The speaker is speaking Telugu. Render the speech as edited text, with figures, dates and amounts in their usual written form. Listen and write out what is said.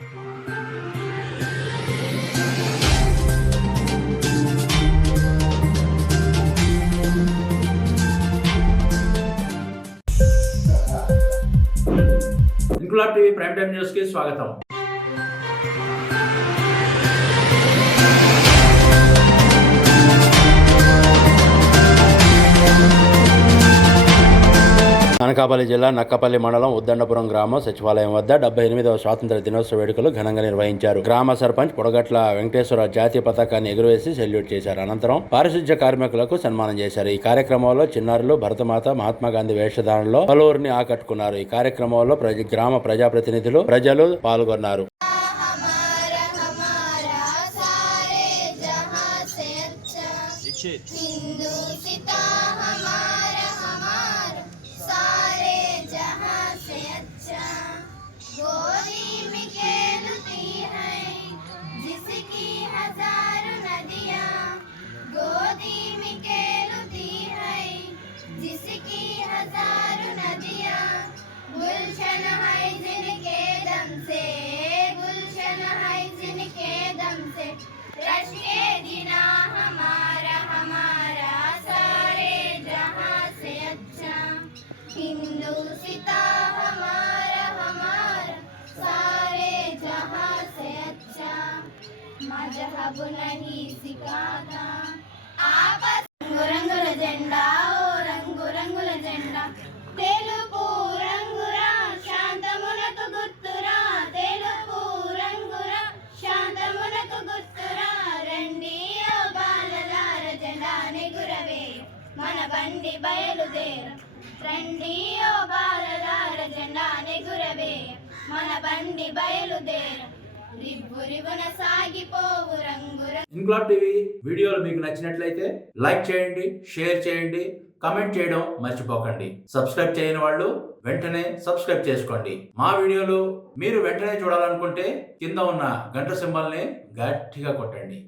Inquilab TV prime time news కి స్వాగతం. అనకాపల్లి జిల్లా నక్కపల్లి మండలం ఉద్దండపురం గ్రామం సచివాలయం వద్ద 78వ స్వాతంత్ర దినోత్సవ వేడుకలు ఘనంగా నిర్వహించారు. గ్రామ సర్పంచ్ పొడగట్ల వెంకటేశ్వర జాతీయ పతాకాన్ని ఎగురవేసి సెల్యూట్ చేశారు. అనంతరం పారిశుధ్య కార్మికులకు సన్మానం చేశారు. ఈ కార్యక్రమంలో చిన్నారులు భరతమాత మహాత్మాగాంధీ వేషధారణలో పలువురిని ఆకట్టుకున్నారు. ఈ కార్యక్రమంలో గ్రామ ప్రజాప్రతినిధులు ప్రజలు పాల్గొన్నారు. मजहब नहीं सिखाता आपस रंगुल झंडा ओ रंगुल झंडा తెలుపు రంగురా శాంతమునకు గుర్తురా తెలుపు రంగురా శాంతమునకు గుర్తురా రండి ఓ బాలలార జెండాని గురవే మన బండి బయలుదేర రండి ఓ బాలలార జెండాని గురవే మన బండి బయలుదేర ఇంక్లాబ్ టీవీ వీడియోలు మీకు నచ్చినట్లయితే లైక్ చేయండి, షేర్ చేయండి, కామెంట్ చేయడం మర్చిపోకండి. సబ్స్క్రైబ్ చేయని వాళ్ళు వెంటనే సబ్స్క్రైబ్ చేసుకోండి. మా వీడియోలు మీరు వెంటనే చూడాలనుకుంటే కింద ఉన్న గంట సింబల్ని గట్టిగా కొట్టండి.